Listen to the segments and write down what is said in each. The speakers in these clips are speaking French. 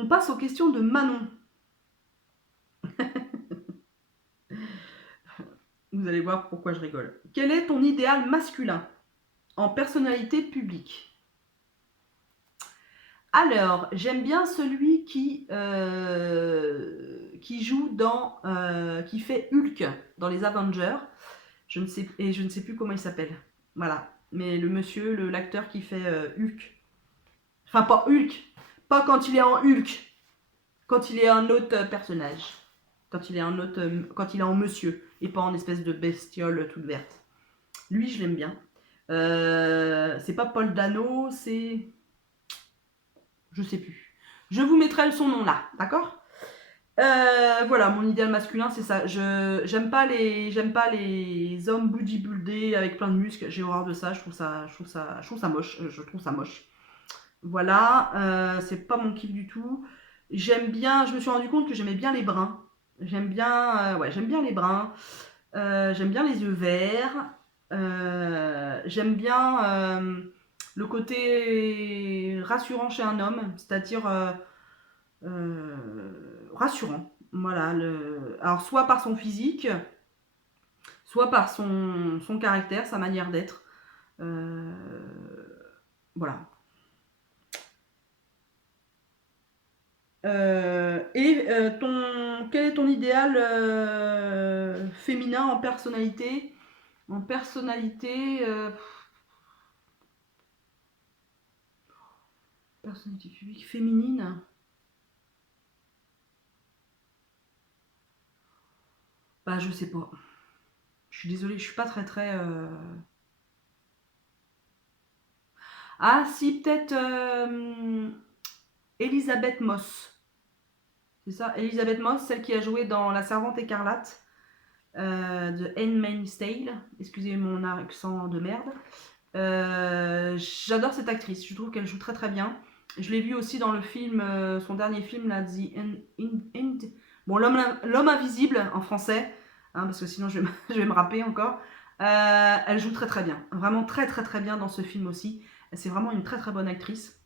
On passe aux questions de Manon. Vous allez voir pourquoi je rigole. Quel est ton idéal masculin en personnalité publique? Alors, j'aime bien celui qui joue qui fait Hulk dans les Avengers. Je ne sais plus comment il s'appelle. Voilà. Mais le monsieur, l'acteur qui fait Hulk. Enfin, pas Hulk. Pas quand il est en Hulk. Quand il est un autre personnage. Quand il est en monsieur. Et pas en espèce de bestiole toute verte. Lui, je l'aime bien. C'est pas Paul Dano, c'est... Je sais plus. Je vous mettrai son nom là, d'accord? Voilà, mon idéal masculin, c'est ça. J'aime pas les hommes bodybuildés avec plein de muscles. J'ai horreur de ça. Je trouve ça moche. Je trouve ça moche. Voilà, c'est pas mon kiff du tout. J'aime bien. Je me suis rendu compte que j'aimais bien les bruns. J'aime bien les bruns. J'aime bien les yeux verts. J'aime bien le côté rassurant chez un homme, c'est-à-dire rassurant. Voilà. Alors, soit par son physique, soit par son caractère, sa manière d'être. Euh, voilà. Quel est ton idéal féminin en personnalité? En personnalité, personnalité publique féminine. Bah, je sais pas. Je suis désolée, je suis pas très. Ah, si, peut-être Elisabeth Moss. C'est ça, Elisabeth Moss, celle qui a joué dans La Servante écarlate de Handmaid's Tale. Excusez mon accent de merde. J'adore cette actrice, je trouve qu'elle joue très très bien. Je l'ai vue aussi dans le film, son dernier film, là, bon, L'homme invisible en français, hein, parce que sinon je vais, je vais me rapper encore. Elle joue très très bien, vraiment très très très bien dans ce film aussi. C'est vraiment une très très bonne actrice.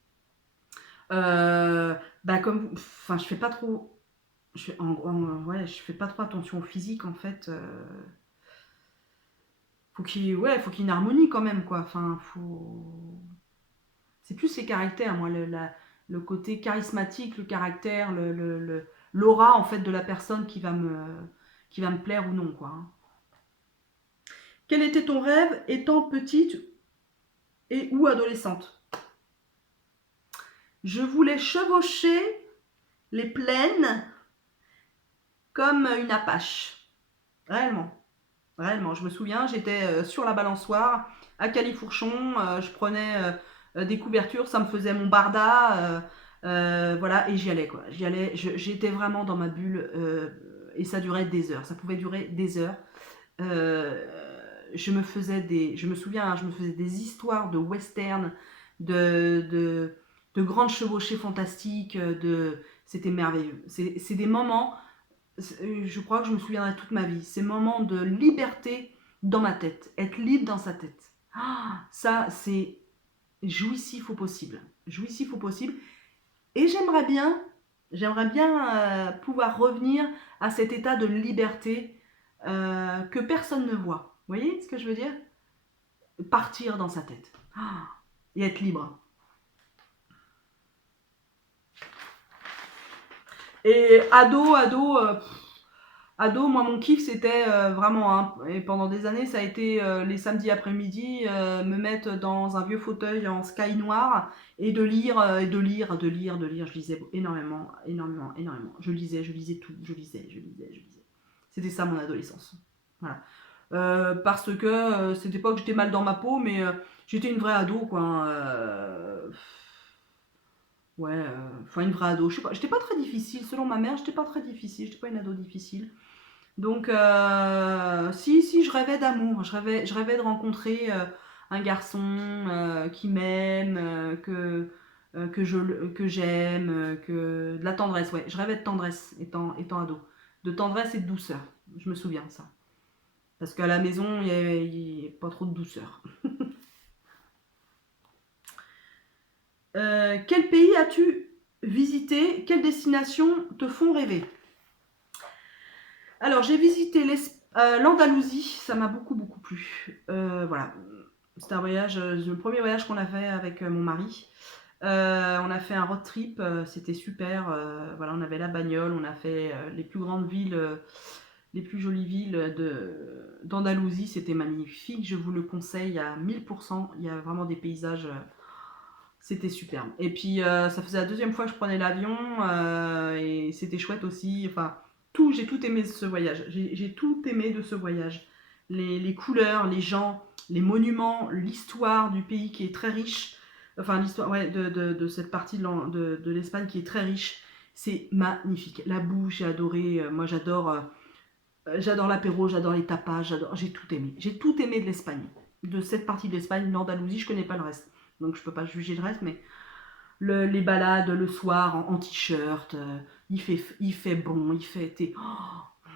Euh, enfin, je fais pas trop, ouais, je fais pas trop attention au physique en fait. Faut qu'il y ait une harmonie quand même, quoi. Enfin, c'est plus les caractères, moi, le côté charismatique, le caractère, l'aura en fait de la personne qui va me plaire ou non, quoi. Quel était ton rêve étant petite et ou adolescente? Je voulais chevaucher les plaines comme une apache. Réellement. Réellement. Je me souviens, j'étais sur la balançoire à Califourchon, je prenais des couvertures, ça me faisait mon barda, voilà, et j'y allais, quoi. J'étais vraiment dans ma bulle, et ça durait des heures. Ça pouvait durer des heures. Euh, je me souviens, hein, je me faisais des histoires de western, de, de, de grandes chevauchées fantastiques, c'était merveilleux. C'est des moments, je crois que je me souviendrai toute ma vie, ces moments de liberté dans ma tête, être libre dans sa tête. Ah, ça, c'est jouissif au possible. Jouissif au possible. Et j'aimerais bien pouvoir revenir à cet état de liberté que personne ne voit. Vous voyez ce que je veux dire? Partir dans sa tête. Ah, et être libre. Et ado, moi mon kiff c'était vraiment, hein, et pendant des années ça a été les samedis après-midi, me mettre dans un vieux fauteuil en sky noir et de lire, de lire. Je lisais énormément, énormément, énormément. Je lisais tout, je lisais. C'était ça mon adolescence. Voilà. Parce que c'était pas que j'étais mal dans ma peau, mais j'étais une vraie ado, quoi. Hein, ouais, enfin une vraie ado. Je sais pas, j'étais pas très difficile. Selon ma mère, j'étais pas très difficile. J'étais pas une ado difficile. Donc, si, je rêvais d'amour. Je rêvais de rencontrer un garçon qui m'aime, que j'aime, de la tendresse. Ouais, je rêvais de tendresse étant ado. De tendresse et de douceur. Je me souviens de ça. Parce qu'à la maison, il n'y a pas trop de douceur. Quel pays as-tu visiter, quelles destinations te font rêver? Alors, j'ai visité l'Andalousie, ça m'a beaucoup plu. Voilà, c'était un voyage, le premier voyage qu'on a fait avec mon mari. On a fait un road trip, c'était super. Voilà, on avait la bagnole, on a fait les plus grandes villes, les plus jolies villes d'Andalousie, c'était magnifique. Je vous le conseille à 1000%. Il y a vraiment des paysages, c'était superbe. Et puis, ça faisait la deuxième fois que je prenais l'avion et c'était chouette aussi. Enfin, j'ai tout aimé de ce voyage. J'ai tout aimé de ce voyage. Les couleurs, les gens, les monuments, l'histoire du pays qui est très riche. Enfin, l'histoire ouais, de cette partie de l'Espagne qui est très riche. C'est magnifique. La boue, j'ai adoré. Moi, j'adore l'apéro, j'adore les tapas, j'ai tout aimé. J'ai tout aimé de l'Espagne. De cette partie de l'Espagne, l'Andalousie, je connais pas le reste. Donc je peux pas juger le reste, mais les balades le soir en t-shirt, il fait bon, il fait été. Oh,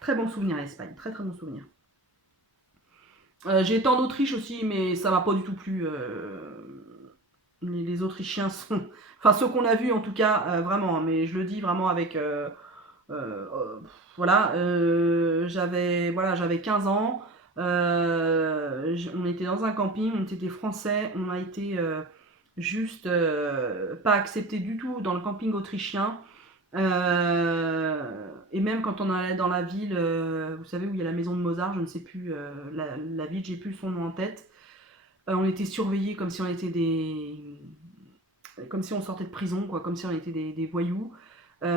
très bon souvenir l'Espagne, très très bon souvenir. J'ai été en Autriche aussi, mais ça m'a pas du tout plu. Les Autrichiens sont. Enfin, ceux qu'on a vus en tout cas, vraiment, mais je le dis vraiment avec. Voilà, j'avais 15 ans. On était dans un camping, on était des Français, on a été juste pas acceptés du tout dans le camping autrichien. Et même quand on allait dans la ville, vous savez, où il y a la maison de Mozart, je ne sais plus la ville, j'ai plus son nom en tête. On était surveillés comme si on était comme si on sortait de prison, quoi, comme si on était des voyous.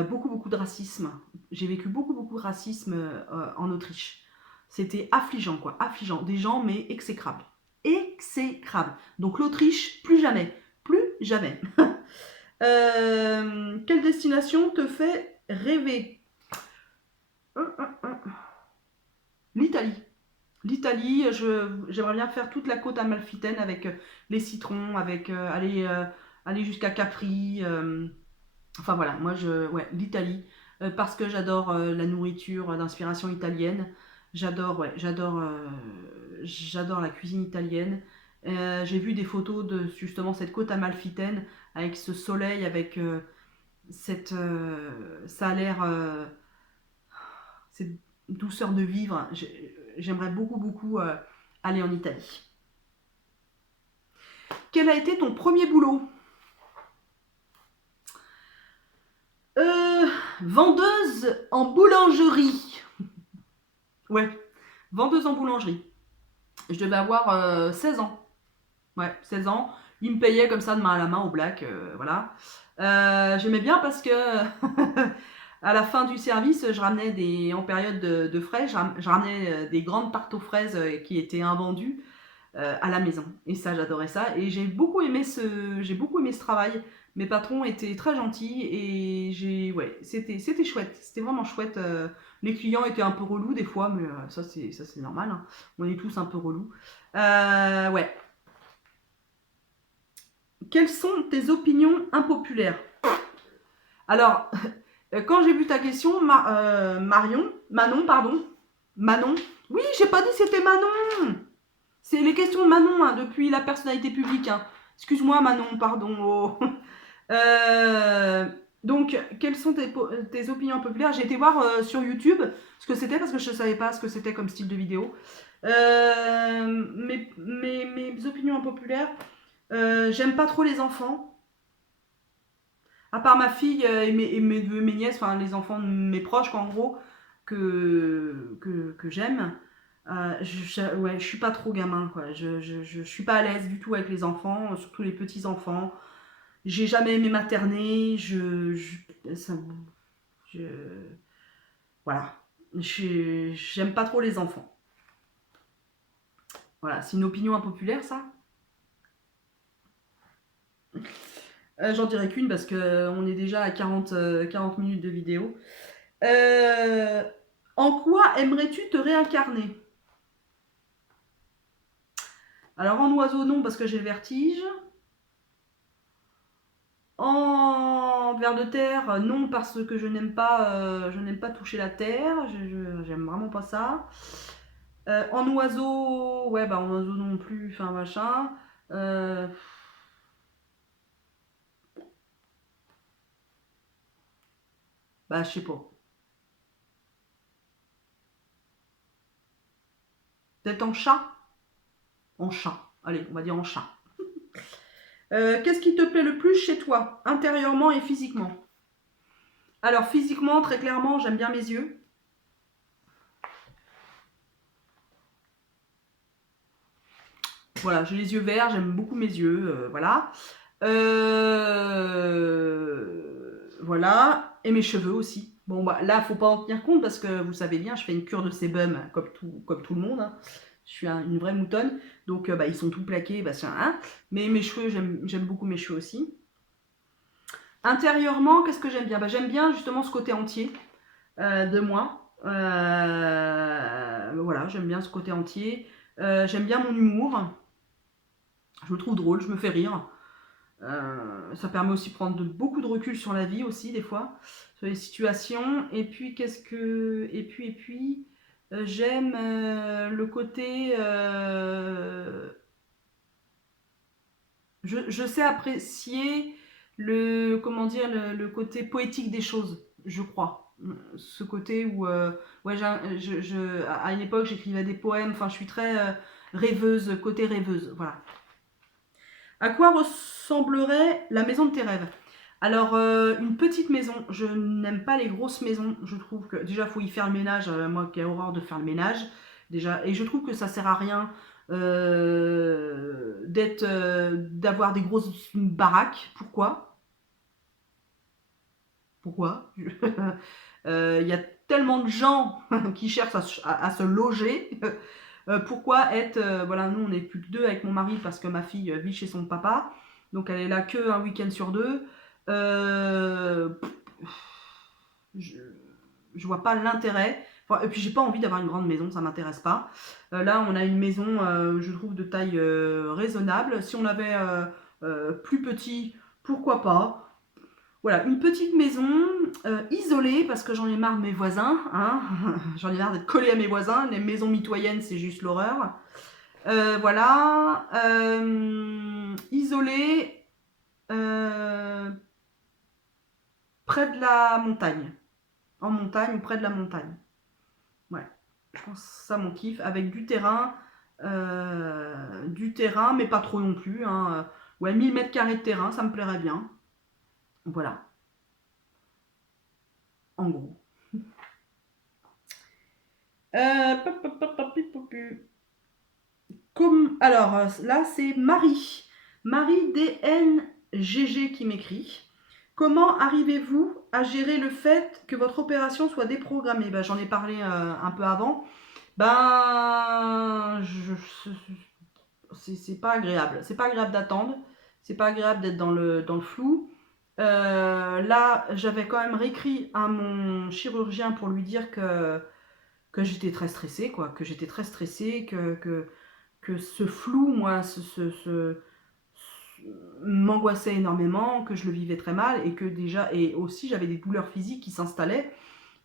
Beaucoup de racisme. J'ai vécu beaucoup de racisme en Autriche. C'était affligeant, quoi, affligeant. Des gens, mais exécrables. Exécrables. Donc l'Autriche, plus jamais. Plus jamais. Quelle destination te fait rêver? L'Italie. L'Italie, j'aimerais bien faire toute la côte amalfitaine avec les citrons, avec aller jusqu'à Capri. Enfin voilà, moi ouais, l'Italie, parce que j'adore la nourriture d'inspiration italienne. J'adore la cuisine italienne. J'ai vu des photos de justement cette côte amalfitaine avec ce soleil, avec ça a l'air, cette douceur de vivre. J'aimerais beaucoup aller en Italie. Quel a été ton premier boulot? Vendeuse en boulangerie. Ouais, vendeuse en boulangerie. Je devais avoir 16 ans. Ouais, 16 ans. Il me payait comme ça de main à la main au black. Voilà. J'aimais bien parce que à la fin du service, je ramenais en période de frais, je ramenais des grandes tartes aux fraises qui étaient invendues à la maison. Et ça, j'adorais ça. Et j'ai beaucoup aimé ce travail. Mes patrons étaient très gentils et ouais, c'était chouette. C'était vraiment chouette. Les clients étaient un peu relous des fois, mais ça c'est normal, hein. On est tous un peu relous. Ouais. Quelles sont tes opinions impopulaires? Alors, quand j'ai vu ta question, Manon. Oui, j'ai pas dit c'était Manon. C'est les questions de Manon, hein, depuis la personnalité publique, hein. Excuse-moi Manon, pardon. Oh. Donc, quelles sont tes opinions populaires? J'ai été voir sur YouTube ce que c'était parce que je ne savais pas ce que c'était comme style de vidéo. Mes opinions populaires, j'aime pas trop les enfants. À part ma fille et mes neveux, mes nièces, enfin les enfants de mes proches, en gros, que j'aime. Ouais, je suis pas trop gamin, quoi. Je suis pas à l'aise du tout avec les enfants, surtout les petits enfants. J'ai jamais aimé materner. Je- voilà. J'aime pas trop les enfants. Voilà, c'est une opinion impopulaire, ça. J'en dirai qu'une parce qu'on est déjà à 40 minutes de vidéo. En quoi aimerais-tu te réincarner? Alors en oiseau, non, parce que j'ai le vertige. En ver de terre, non, parce que je n'aime pas toucher la terre. J'aime vraiment pas ça. En oiseau, ouais, bah en oiseau non plus, enfin machin. Euh, Bah, je sais pas. Peut-être en chat? En chat. Allez, on va dire en chat. Qu'est-ce qui te plaît le plus chez toi, intérieurement et physiquement? Alors, physiquement, très clairement, j'aime bien mes yeux. Voilà, j'ai les yeux verts, j'aime beaucoup mes yeux, voilà. Voilà, et mes cheveux aussi. Bon, bah, là, faut pas en tenir compte parce que vous savez bien, je fais une cure de sébum comme tout le monde, hein. Je suis une vraie moutonne, donc bah, ils sont tout plaqués, bah, hein. Mais mes cheveux, j'aime beaucoup mes cheveux aussi. Intérieurement, qu'est-ce que j'aime bien? Bah, j'aime bien justement ce côté entier de moi. Voilà, j'aime bien ce côté entier. J'aime bien mon humour. Je me trouve drôle, je me fais rire. Ça permet aussi de prendre beaucoup de recul sur la vie aussi, des fois, sur les situations. Et puis, j'aime le côté... je sais apprécier comment dire, le côté poétique des choses, je crois. Ce côté où, ouais, à une époque, j'écrivais des poèmes. Enfin, je suis très rêveuse, côté rêveuse, voilà. À quoi ressemblerait la maison de tes rêves? Alors, une petite maison, je n'aime pas les grosses maisons. Je trouve que déjà, il faut y faire le ménage. Moi qui ai horreur de faire le ménage, déjà. Et je trouve que ça sert à rien d'avoir des grosses baraques. Pourquoi? Il y a tellement de gens qui cherchent à se loger. Pourquoi être... voilà, nous, on n'est plus que deux avec mon mari parce que ma fille vit chez son papa. Donc, elle est là que un week-end sur deux. Euh, je, je vois pas l'intérêt. Enfin, et puis, j'ai pas envie d'avoir une grande maison, ça m'intéresse pas. Là, on a une maison, je trouve, de taille raisonnable. Si on avait plus petit, pourquoi pas. Voilà, une petite maison isolée parce que j'en ai marre de mes voisins. Hein. J'en ai marre d'être collée à mes voisins. Les maisons mitoyennes, c'est juste l'horreur. Voilà. Isolée près de la montagne. En montagne ou près de la montagne. Ouais, je pense que ça mon kiff. Avec du terrain, mais pas trop non plus. Hein. Ouais, 1000 mètres carrés de terrain, ça me plairait bien. Voilà, en gros. Pop, pop, pop, pop, pop, pop. Alors là, c'est Marie. Marie DNGG qui m'écrit. Comment arrivez-vous à gérer le fait que votre opération soit déprogrammée? Ben, j'en ai parlé un peu avant. Ben, c'est pas agréable. C'est pas agréable d'attendre. C'est pas agréable d'être dans le flou. Là, j'avais quand même réécrit à mon chirurgien pour lui dire que j'étais très stressée, quoi. Que j'étais très stressée, que ce flou, moi, m'angoissait énormément, que je le vivais très mal et que déjà, et aussi j'avais des douleurs physiques qui s'installaient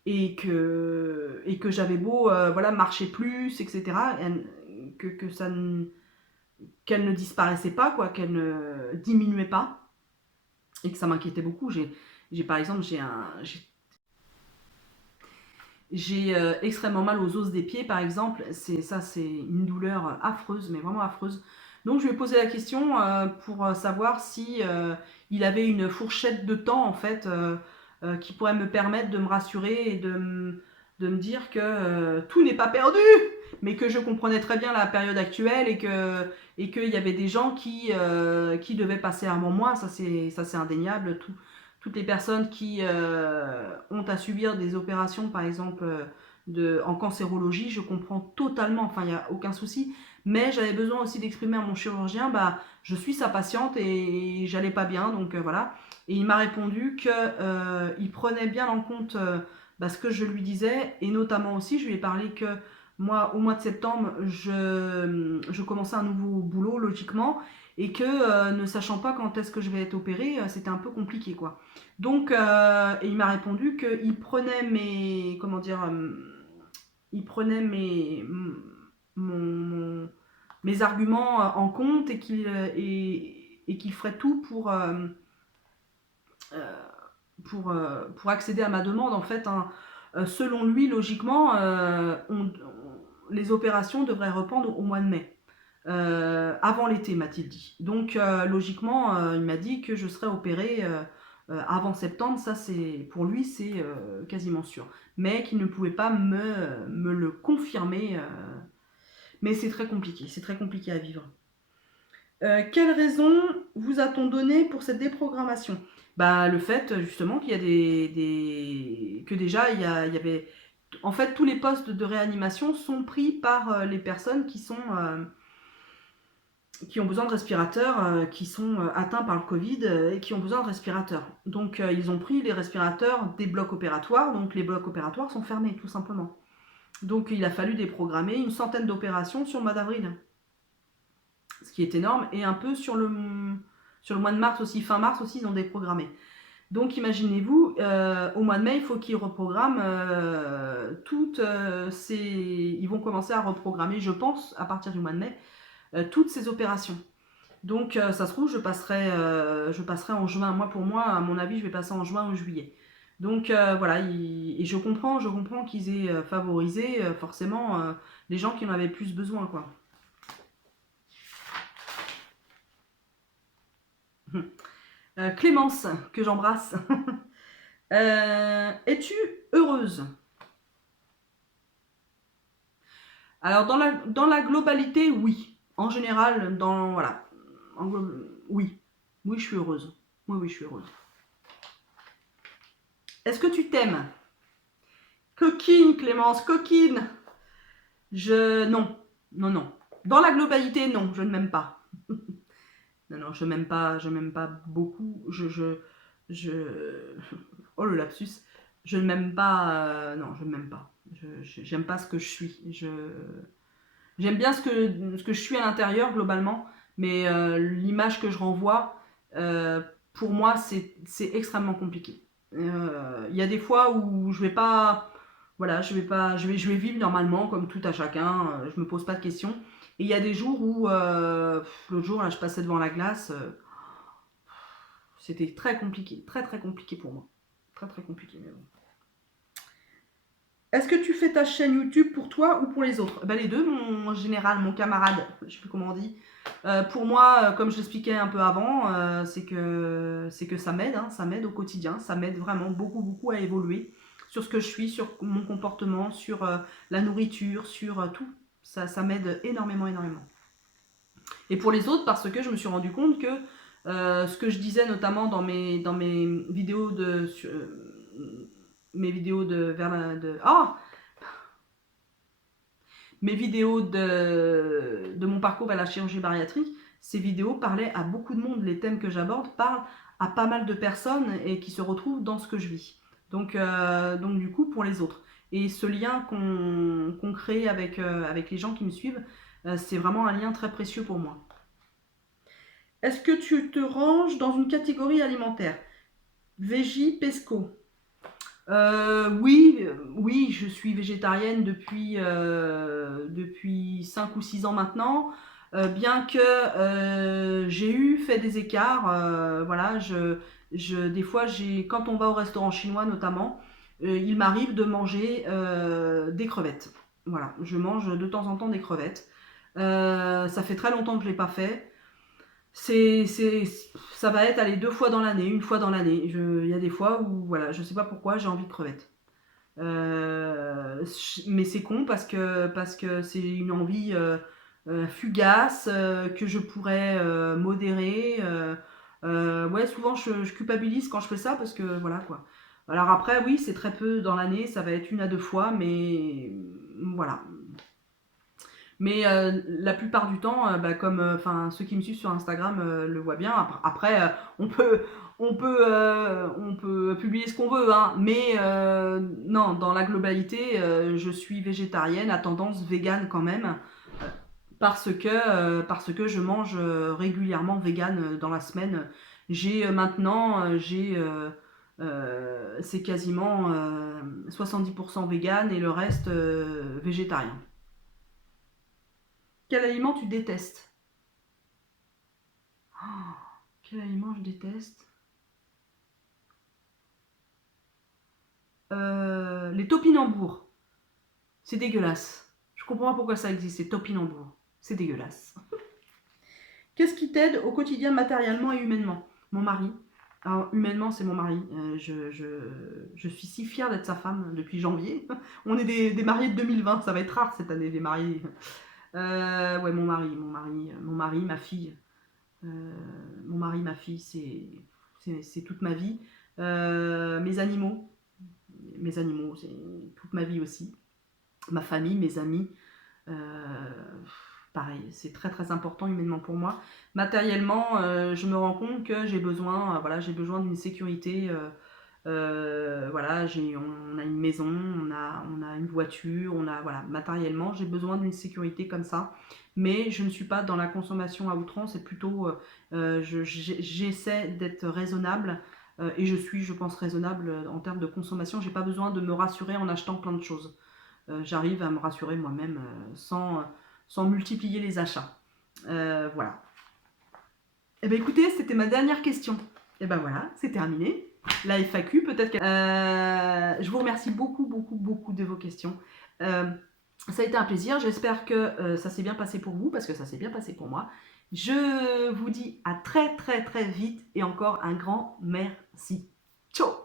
et que j'avais beau voilà, marcher plus, etc., que ça qu'elle ne disparaissait pas, quoi, qu'elle ne diminuait pas et que ça m'inquiétait beaucoup. J'ai par exemple, j'ai extrêmement mal aux os des pieds, par exemple. C'est une douleur affreuse, mais vraiment affreuse. Donc je lui ai posé la question pour savoir si il avait une fourchette de temps en fait qui pourrait me permettre de me rassurer et de me dire que tout n'est pas perdu, mais que je comprenais très bien la période actuelle et qu'il y avait des gens qui devaient passer avant moi. Ça c'est indéniable. Toutes les personnes qui ont à subir des opérations, par exemple, en cancérologie, je comprends totalement, enfin, il n'y a aucun souci. Mais j'avais besoin aussi d'exprimer à mon chirurgien, bah, je suis sa patiente et j'allais pas bien, donc voilà. Et il m'a répondu qu'il prenait bien en compte bah, ce que je lui disais, et notamment aussi, je lui ai parlé que moi, au mois de septembre, je commençais un nouveau boulot, logiquement, et que ne sachant pas quand est-ce que je vais être opérée, c'était un peu compliqué, quoi. Donc, et il m'a répondu qu'il prenait mes, comment dire, il prenait mes arguments en compte et qu'il ferait tout pour pour accéder à ma demande, en fait, hein. Selon lui, logiquement, les opérations devraient reprendre au mois de mai. Avant l'été, m'a-t-il dit. Donc, logiquement, il m'a dit que je serais opérée avant septembre. Ça, c'est pour lui, c'est quasiment sûr. Mais qu'il ne pouvait pas me le confirmer. Mais c'est très compliqué. C'est très compliqué à vivre. Quelle raison vous a-t-on donné pour cette déprogrammation? Bah, le fait, justement, qu'il y a que déjà, il y avait... En fait, tous les postes de réanimation sont pris par les personnes qui ont besoin de respirateurs, qui sont atteints par le Covid et qui ont besoin de respirateurs. Donc, ils ont pris les respirateurs des blocs opératoires. Donc, les blocs opératoires sont fermés, tout simplement. Donc, il a fallu déprogrammer une centaine d'opérations sur le mois d'avril. Ce qui est énorme. Et un peu sur le mois de mars aussi. Fin mars aussi, ils ont déprogrammé. Donc, imaginez-vous, au mois de mai, il faut qu'ils reprogramment Ils vont commencer à reprogrammer, je pense, à partir du mois de mai, toutes ces opérations. Donc, ça se trouve, je passerai en juin. Moi, pour moi, à mon avis, je vais passer en juin ou juillet. Donc, voilà, et je comprends qu'ils aient favorisé forcément les gens qui en avaient plus besoin, quoi. Clémence, que j'embrasse. Es-tu heureuse? Alors, dans la globalité, oui. En général, voilà. Oui. Oui, je suis heureuse. Oui, je suis heureuse. Est-ce que tu t'aimes? Coquine, Clémence, coquine. Non. Non. Dans la globalité, non, je ne m'aime pas. Non, je m'aime pas beaucoup. Oh, le lapsus. Je ne m'aime pas. Non, je ne m'aime pas. J'aime pas ce que je suis. J'aime bien ce que je suis à l'intérieur, globalement, mais l'image que je renvoie, pour moi, c'est extrêmement compliqué. Il y a des fois où je vais pas... Voilà, je vais vivre normalement, comme tout à chacun, je me pose pas de questions. Et il y a des jours où, l'autre jour, là, je passais devant la glace, c'était très compliqué, très très compliqué pour moi. Très très compliqué, mais bon. Est-ce que tu fais ta chaîne YouTube pour toi ou pour les autres? Ben, les deux, mon général, mon camarade, je ne sais plus comment on dit. Pour moi, comme je l'expliquais un peu avant, c'est que ça m'aide, hein, ça m'aide au quotidien, ça m'aide vraiment beaucoup, beaucoup à évoluer sur ce que je suis, sur mon comportement, sur la nourriture, sur tout. Ça m'aide énormément, énormément. Et pour les autres, parce que je me suis rendu compte que ce que je disais notamment dans mes vidéos mes vidéos de mon parcours vers la chirurgie bariatrique, ces vidéos parlaient à beaucoup de monde. Les thèmes que j'aborde parlent à pas mal de personnes et qui se retrouvent dans ce que je vis. Donc du coup, pour les autres. Et ce lien qu'on crée avec les gens qui me suivent, c'est vraiment un lien très précieux pour moi. Est-ce que tu te ranges dans une catégorie alimentaire? Végie, pesco. Oui, je suis végétarienne depuis 5 ou 6 ans maintenant. Bien que j'ai fait des écarts, voilà, des fois, quand on va au restaurant chinois notamment, il m'arrive de manger des crevettes. Voilà, je mange de temps en temps des crevettes. Ça fait très longtemps que je ne l'ai pas fait. Ça va être allez, 2 fois dans l'année, 1 fois dans l'année. Il y a des fois où voilà, je sais pas pourquoi j'ai envie de crevettes. Mais c'est con parce que c'est une envie fugace que je pourrais modérer. Ouais, souvent je culpabilise quand je fais ça parce que voilà quoi. Alors après, oui, c'est très peu dans l'année, ça va être 1 à 2 fois, mais voilà. Mais la plupart du temps, comme ceux qui me suivent sur Instagram le voient bien. Après, on peut publier ce qu'on veut, hein, mais non, dans la globalité, je suis végétarienne, à tendance végane quand même, parce que je mange régulièrement végane dans la semaine. J'ai maintenant, c'est quasiment 70% végane et le reste végétarien. Quel aliment tu détestes? Oh, quel aliment je déteste? les topinambours. C'est dégueulasse. Je comprends pas pourquoi ça existe, les topinambours. C'est dégueulasse. Qu'est-ce qui t'aide au quotidien matériellement et humainement? Mon mari. Alors, humainement, c'est mon mari. Je suis si fière d'être sa femme depuis janvier. On est des mariés de 2020, ça va être rare cette année, les mariés. Ouais, mon mari, ma fille. Mon mari, ma fille, c'est toute ma vie. Mes animaux, c'est toute ma vie aussi. Ma famille, mes amis, pareil, c'est très très important humainement pour moi. Matériellement, je me rends compte que j'ai besoin, j'ai besoin d'une sécurité. Voilà, on a une maison, on a une voiture, matériellement, j'ai besoin d'une sécurité comme ça. Mais je ne suis pas dans la consommation à outrance, c'est plutôt, j'essaie d'être raisonnable. Et je pense, raisonnable en termes de consommation. J'ai pas besoin de me rassurer en achetant plein de choses. J'arrive à me rassurer moi-même sans multiplier les achats. Voilà. Et bien écoutez, c'était ma dernière question. Et ben voilà, c'est terminé. La FAQ, peut-être que... je vous remercie beaucoup, beaucoup, beaucoup de vos questions. Ça a été un plaisir. J'espère que ça s'est bien passé pour vous, parce que ça s'est bien passé pour moi. Je vous dis à très, très, très vite et encore un grand merci. Ciao!